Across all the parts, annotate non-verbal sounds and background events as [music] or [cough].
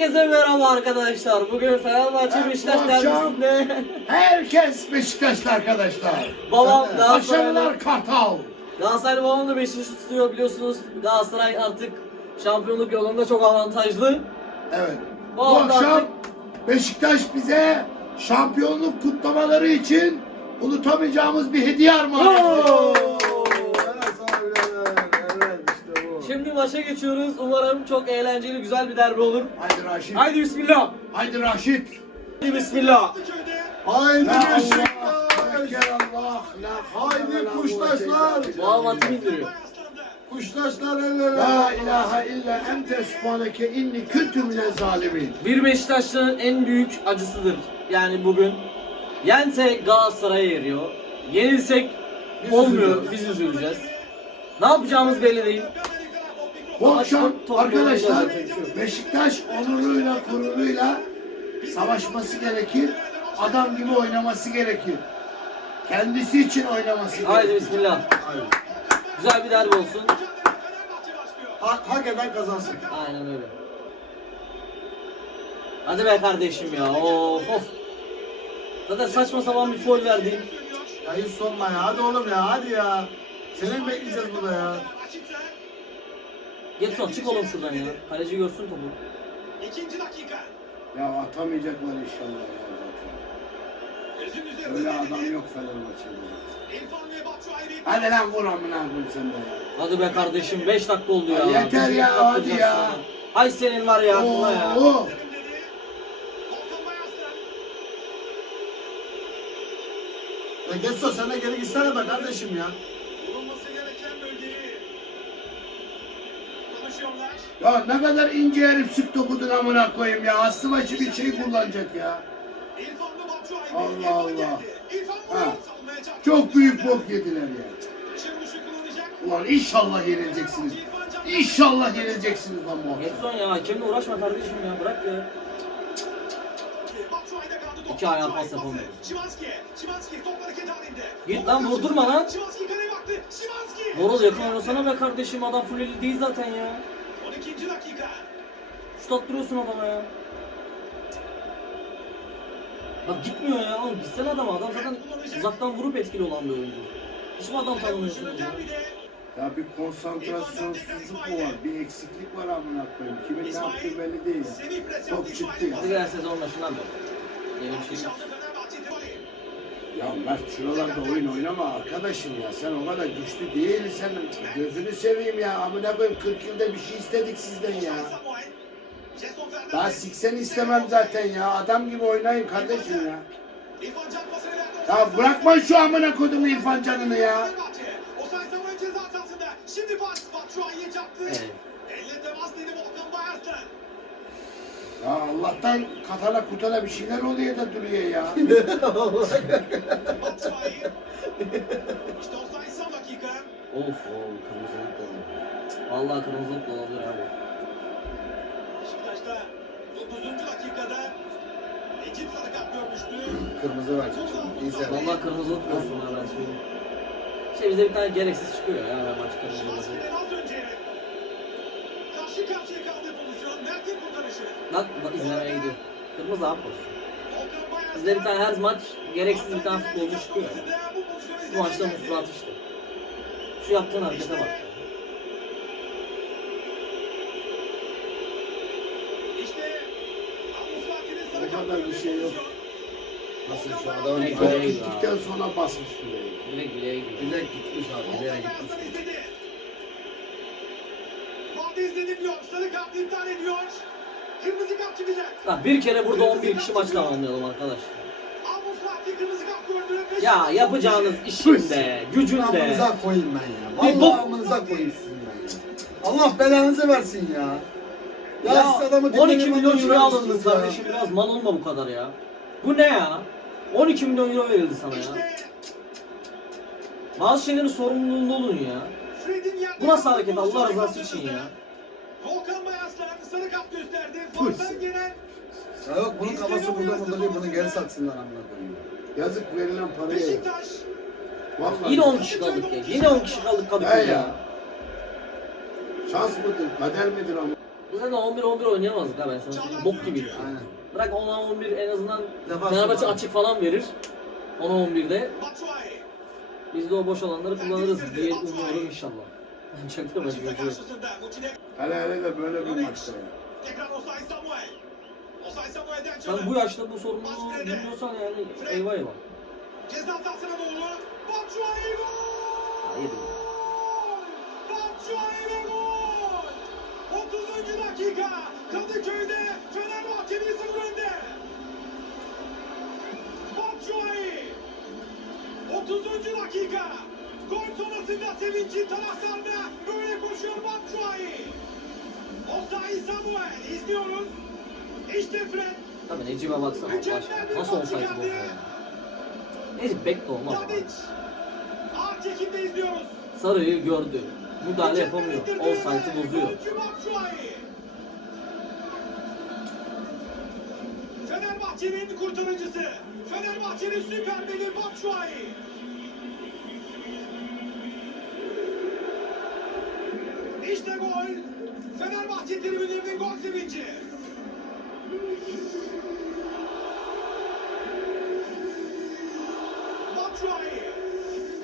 Herkese merhaba arkadaşlar. Bugün Fenerbahçe Beşiktaş derbisinde Herkes Beşiktaşlı arkadaşlar. babam Başarılar Kartal. Galatasaray babam da Beşiktaş tutuyor biliyorsunuz. Galatasaray artık şampiyonluk yolunda çok avantajlı. Evet. Bu Bu, hafta akşam Beşiktaş bize şampiyonluk kutlamaları için unutamayacağımız bir hediye armağan ediyor. Evet sana birader. Evet işte bu. Şimdi maça geçiyoruz. Umarım çok eğlenceli güzel bir derbi olur. Haydi Raşit. Haydi bismillah. Haydi Raşit. Haydi bismillah. Haydi. Beşiktaş. Haydi kuştaşlar. billah. indiriyor. Kuştaşlar ellere. La ilahe illa ente subhaneke inni kuntu mine zalimin. Bir Beşiktaşlı'nın en büyük acısıdır. Yani bugün yensek Galatasaray'a yeriyor. Yenilsek Biz olmuyor. üzüleceğiz. Biz üzüleceğiz. Ne yapacağımız belli değil. Çok arkadaşlar. Beşiktaş onuruyla gururuyla savaşması gerekir. Adam gibi oynaması gerekir. Kendisi için oynaması gerekir. Haydi bismillah. Güzel bir derbi olsun. Hak, hak eden kazansın. Aynen öyle. Hadi be kardeşim ya. Of of. Zaten saçma sapan bir foul verdi. Ya hiç sorma ya. Hadi oğlum ya. Hadi ya. Seni bekleyeceğiz burada ya? Getson çık oğlum şuradan ya. Kaleci görsün topu. İkinci dakika. Ya atamayacaklar inşallah ya zaten. Öyle adam yok Fenerbahçe'de. Hadi lan vur amına koyayım sen de ya. Hadi be kardeşim 5 dakika oldu ya. Yeter ya, hadi ya. sana. Hay senin var ya aklına ya. Oo. Ya Getso sen de geri gitsene be kardeşim ya. Ya ne kadar ince herif sık dokudun amına koyayım ya. Aslı başı bir şey kullanacak ya. Allah Allah. Ha. Çok büyük bok yediler ya. Ulan inşallah yenileceksiniz. İnşallah yenileceksiniz lan bu akşam. Getson ya hakemle uğraşma kardeşim ya bırak ya. İki ayağa pas yapamıyor. Git lan, vurdurma lan. Horoz yakın oynasana be kardeşim adam full değil zaten ya. 12. dakika. Şut attırıyorsun adama ya. Bak gitmiyor ya oğlum gitsene adama adam zaten uzaktan vurup etkili olan bir oyuncu. Hiç mi adam tanımıyorsunuz ya? Ya bir konsantrasyonsuzluk mu var? Bir eksiklik var amına koyayım. Kimin ne yaptığı belli değil. Top çıktı ya. Diğer sezon başından beri. Ya Mert şuralarda oyun oynama arkadaşım ya. Sen o kadar güçlü değilsin. Gözünü seveyim ya. Amına koyayım 40 yılda bir şey istedik sizden ya. Daha siksen istemem zaten ya. Adam gibi oynayın kardeşim ya. Ya bırakma şu amına koydum İrfan Can'ını ya. Şimdi pas Batshuayi'ye çarptı. Elle temas dedi Volkan Bayarslan. Ya Allah'tan katala kutala bir şeyler oluyor da duruyor ya. İşte Osay son dakika. Of of kırmızılık da oldu. Vallahi kırmızılık da olabilir abi. Beşiktaş'ta 9. dakikada Necip sarı kart görmüştü. Kırmızı var. İnsan. Vallahi kırmızılık da olsun ha ben söyleyeyim. İşte bize bir tane gereksiz çıkıyor ya maç kırmızılık. Karşı karşıya kaldığı pozisyon Mert'in kurtarışı. Bak bak izlemeye gidiyor. Kırmızı abi pozisyon. Bizde bir tane her maç gereksiz bir tane futbolcu çıkıyor. Bu maçta Mustafa işte. Şu yaptığın harekete bak. Kart kadar bir şey yok. Nasıl şu adamın Direkt gittikten sonra basmış bile. Bilek bileğe gidiyor. Bilek gitmiş abi. Bileğe gitmiş. Valde izledim. Sarı kartı iptal ediyor. Kırmızı kart çıkacak. Lan bir kere burada 11 kişi maç tamamlayalım arkadaş. Fatih kırmızı kart gördü. Ya yapacağınız işin de, gücün de. Amınıza koyayım ben ya. Bir Vallahi bok- amınıza koyayım sizin ben ya. Allah belanızı versin ya. Ya, Ya siz adamı 12 dinlemeyi milyon euro ya. kardeşim biraz mal olma bu kadar ya. Bu ne ya? 12 milyon euro verildi sana ya. İşte Bazı şeylerin sorumluluğunda olun ya. Fred'in yerde Bu nasıl hareket Allah rızası için ya? Volkan Bayarslan sarı kart gösterdi. Forsan gelen Ya yok bunun kafası burada burada değil. Bunu geri satsınlar amına koyayım. Yazık verilen paraya. Beşiktaş Vallahi. Yine 10 kişi kaldık ya. Yine 10 kişi kaldık He Kadıköy'de ya. ya. Şans mıdır, kader midir ama? Biz zaten 11-11 oynayamazdık ha ben sana söyleyeyim. Bok gibiydi. Aynen. Bırak 10'a 11 en azından Defans Fenerbahçe yapar. açık falan verir. 10'a 11'de. Batshuayi. Biz de o boş alanları kullanırız diye umuyorum inşallah. Çok da Hele hele de böyle bir maçta ya. tekrar Osay Samuel. Osay Samuel'den Sen çalım. bu yaşta bu sorumluluğu bilmiyorsan yani eyvah eyvah. Ceza sahasına doğru. Batshuayi gol! Hayır. Batshuayi ve gol! 30. dakika. Kadıköy'de Fenerbahçe 1-0 önde. Batshuayi. 30. dakika. Gol sonrasında sevinci taraftarda böyle koşuyor Batshuayi. Osayi Samuel izliyoruz. İşte Fred. Tabii Necip'e baksana aşkına. Nasıl olsaydı bu ya? Necip bek de olmaz. Tadic. Ağır çekimde izliyoruz. Sarı'yı gördü. Müdahale yapamıyor. Offside'ı bozuyor. Fenerbahçe'nin kurtarıcısı. Fenerbahçe'nin süper beli Batshuayi. İşte gol. Fenerbahçe tribünlerinin gol sevinci. Batshuayi.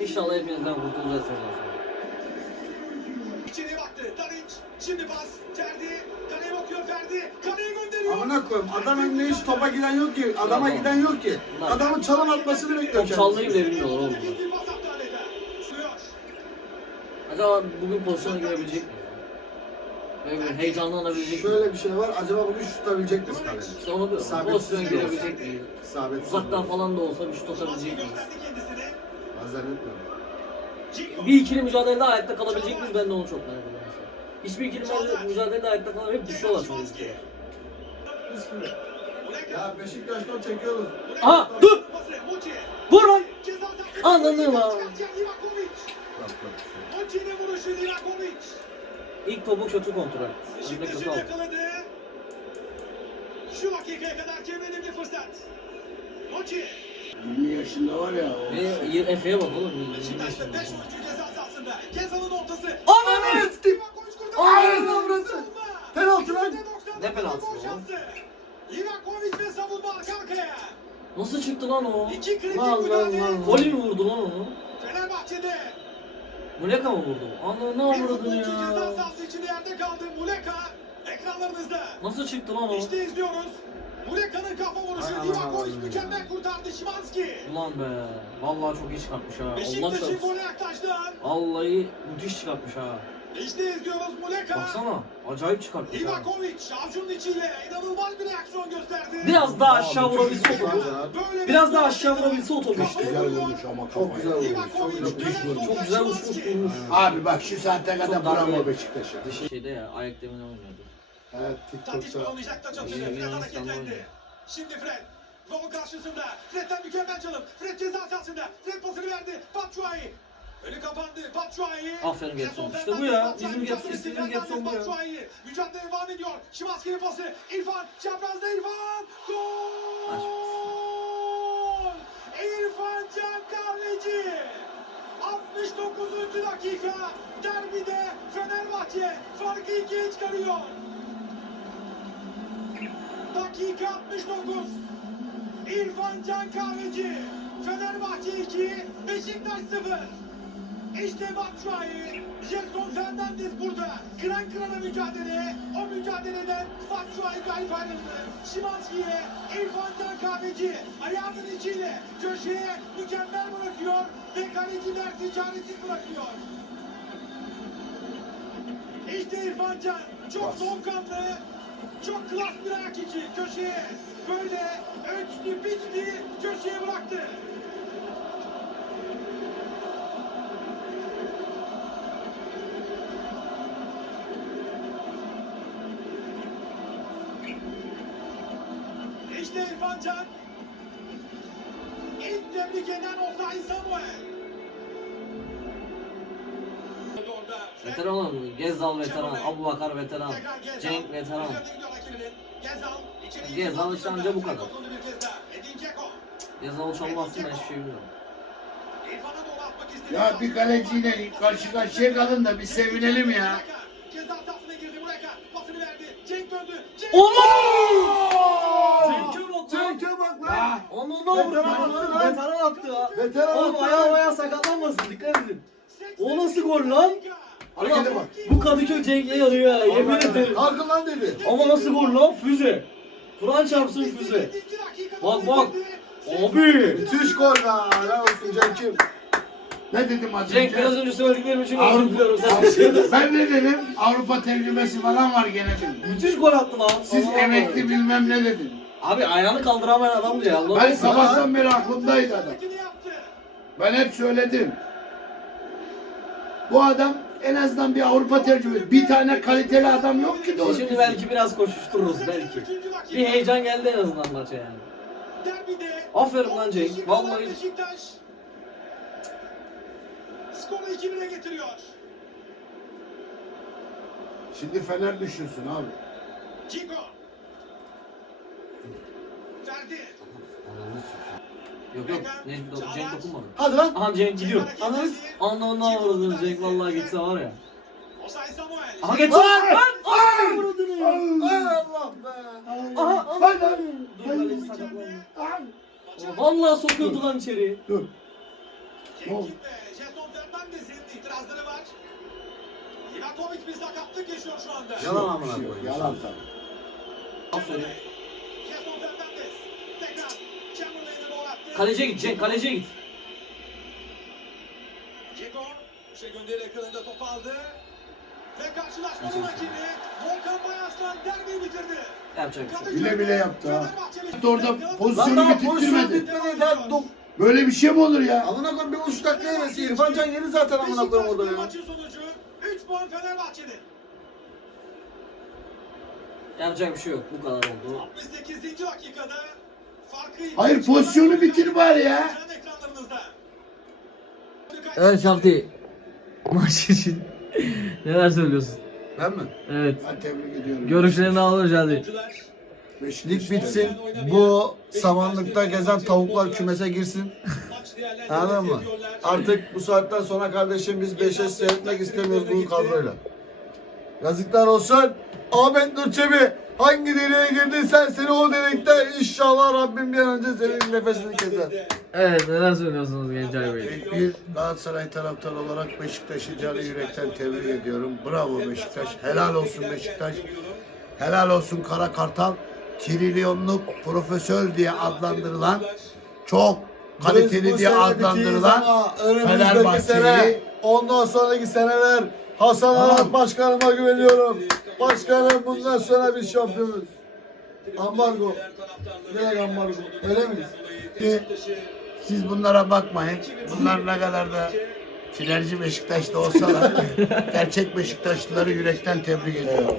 İnşallah hepinizden sonu. İçeriye baktı. Tadic. Şimdi pas. Ferdi. Kaleye bakıyor Ferdi. Kaleye gönderiyor. Amına koyayım adam önüne hiç topa giden yok ki. Adama giden yok ki. Adamın çalım atmasını bekliyor Top çalmayı bile bilmiyorlar oğlum. Acaba bugün pozisyona girebilecek bir heyecanlanabilecek mi? Şöyle bir şey var. Acaba bugün şut tutabilecek miyiz kaleye? İşte onu diyorum. İsabet Pozisyona girebilecek mi? İsabet Uzaktan falan da olsa bir şut atabilecek miyiz? gösterdi kendisini. Bazen etmiyorum. Ciko. Bir ikili mücadelede ayakta kalabilecek miyiz? Ben de onu çok merak ediyorum. mesela. Hiçbir ikili mücadele- mücadelede ayakta kalan hep düşüyorlar çok. Ya Beşiktaş'tan çekiyoruz. Aha, dur! Vur lan! Anladım Muçi lan. çıkartacak Vuruşu Livakovic. İlk topu kötü kontrol etti. Beşiktaş'ın yakaladı. Şu dakikaya kadar çevirdim bir fırsat. Muçi. 20 yaşında var ya o. Ve Efe'ye bak oğlum. Beşiktaş'ta 5 oyuncu ceza sahasında. Gezal'ın ortası. Ananı lan burası. Savunma. Penaltı lan. %90 Ne bu? şansı. Livakovic ve savunma arka arkaya. Nasıl çıktı lan o? İki kritik Lan, lan, müdahale. lan. Koli mi vurdu lan onu? Fenerbahçe'de. Muleka mı vurdu? Ana ne avradın futbolcu ceza ya? sahası içinde yerde kaldı. Muleka ekranlarınızda. Nasıl çıktı lan o? İşte izliyoruz. Muleka'nın kafa vuruşu. Aman. mükemmel kurtardı Şimanski. Ulan be. Vallahi çok iyi çıkartmış ha. Beşiktaş'ın gole yaklaştı. Vallahi müthiş çıkartmış ha. İşte izliyoruz Muleka. Baksana. Acayip çıkartmış ha. Livakovic avucunun içiyle inanılmaz bir reaksiyon gösterdi. Biraz daha aşağı Abi, vurabilse çok. Böyle Biraz bir daha aşağı vurabilse otobu işte. Güzel vurmuş ama. Çok güzel vurmuş. Çok güzel. dönen Çok güzel vurmuş. Abi bak şu saatte kadar Çok bravo Beşiktaş'a. Dişi şeyde ya ayak demine oynuyordu. Evet TikTok'ta. Şimdi Fred. Gol karşısında. Fred'den mükemmel çalım. Fred ceza sahasında. Fred pasını verdi. Batshuayi. Önü kapandı. Batshuayi. Aferin Getson. İşte bu ya. Bizim Getson, istediğimiz Getson bu ya. Batshuayi. Mücadele devam ediyor. Şimanski'nin pası. İrfan. Çaprazda İrfan. Gol. İrfan Can Kahveci. 69. dakika. Derbide Fenerbahçe farkı ikiye çıkarıyor. Dakika 69. İrfan Can Kahveci. Fenerbahçe 2, Beşiktaş 0. İşte Batshuayi, Jason Fernandes burada. Kıran kırana mücadele. O mücadeleden Batshuayi galip ayrıldı. Şimanski'ye İrfan Can Kahveci ayağının içiyle köşeye mükemmel bırakıyor ve kaleci Mert'i çaresiz bırakıyor. İşte İrfan Can çok soğukkanlı, çok klas bir ayak içi köşeye böyle ölçtü, biçti, köşeye bıraktı. İşte İrfan Can. İlk tebrik eden Osayi Samuel. Veteran olan mı? Gezzal veteran, Abu Bakar veteran, Gezal. Cenk veteran. Gezal. Gezal işte anca bu kadar. Gezzal çalmazsın ben hiçbir şey bilmiyorum. Ya bir kaleciyle karşı karşıya kalın da bir sevinelim ya. Döndü. Cenk- Allah! Cenk'e bak lan. Lan. Ha, Onunla Veteran vurdu attı lan. lan. Veteran attı ya. Veteran Oğlum attı. ayağı ayağı sakatlanmasın dikkat edin. O nasıl gol lan? Harekete bak. Bu Kadıköy Cenk'e yarıyor ya yemin ederim. Kalkın lan dedi. Ama nasıl gol lan füze. Kur'an çarpsın füze. Bak, bak. Abi. Müthiş gol be. Helal olsun Cenk'im. Ne dedim az Cenk önce? biraz önce söylediklerim için özür Avrupa, diliyorum. [laughs] Ben ne dedim? Avrupa tecrübesi falan var gene dedim. Müthiş gol attı lan. Siz Allah Allah. emekli bilmem ne dedin. Abi ayağını kaldıramayan adamdı ya. Allah Ben Allah. sabahtan beri aklımdaydı adam. Ben hep söyledim. Bu adam en azından bir Avrupa tecrübesi. Bir tane kaliteli adam yok ki doğru. Şimdi belki biraz koşuştururuz belki. Bir heyecan geldi en azından maça yani. Aferin lan Cenk, vallahi. Skoru 2-1'e getiriyor. Şimdi Fener düşünsün abi. Cigo. Ferdi. Yok yok Necmi dok- Cenk dokunmadı. Hadi lan. Aha Cenk gidiyor. Ananız. Ananı vurdun Cenk vallahi gitse var ya. Osay Samuel. Aha geçti lan. Lan! Ay vurdun. Ay Allah be. Aha. Hadi lan. Dur sakatlandı. Ay. Vallahi sokuyordu lan içeri. Dur. Cenk'in Fernandez'in itirazları var. Ivatovic bir sakatlık yaşıyor şu anda. Yalan amına koyayım. Yalan tabii. Aferin. Jetson Fernandez. Tekrar Chamberlain'e doğru attı. Kaleciye git Cenk kaleciye git. Ceko. Şey gönderi ekranında topu aldı. Ve karşılaşmanın rakibi Volkan Bayaslan derbiyi bitirdi. Yapacak bir şey. Bile bile yaptı ha. Orada pozisyonu Lan daha bitirmedi. pozisyon bitmedi. Böyle bir şey mi olur ya? Amına koyayım bir buçuk dakika yemesi. İrfan Can yeni zaten amına koyayım orada ya. maçın sonucu 3 puan Fenerbahçe'nin. Yapacak bir şey yok. Bu kadar oldu. 68. dakikada farkı Hayır pozisyonu bitir bari ya. Evet Şafti. Maç için [laughs] neler söylüyorsun? Ben mi? Evet. Ben tebrik ediyorum. Görüşlerini alırız hadi. Beşiktaş- Lig bitsin. Bu samanlıkta gezen tavuklar kümese girsin. Anladın mı? Artık bu saatten sonra kardeşim biz 5'e seyretmek istemiyoruz bu kadroyla. Yazıklar olsun. Ahmet Nur Çebi hangi deliğe girdiysen seni o delikte inşallah Rabbim bir an önce senin nefesini keser. Evet neler söylüyorsunuz Gencay Bey? Bir Galatasaray taraftarı olarak Beşiktaş'ı canı yürekten tebrik ediyorum. Bravo Beşiktaş. Helal olsun Beşiktaş. Helal olsun Kara Kartal. Trilyonluk profesör diye adlandırılan çok kaliteli diye adlandırılan Fenerbahçe'yi- ondan sonraki seneler Hasan Arat Başkanıma güveniyorum. Başkanım bundan sonra biz şampiyonuz. Ambargo. Direkt ambargo. Öyle miyiz? Ki siz bunlara bakmayın. Bunlar ne kadar da filerci Beşiktaşlı olsalar [laughs] gerçek Beşiktaşlıları yürekten tebrik ediyorum.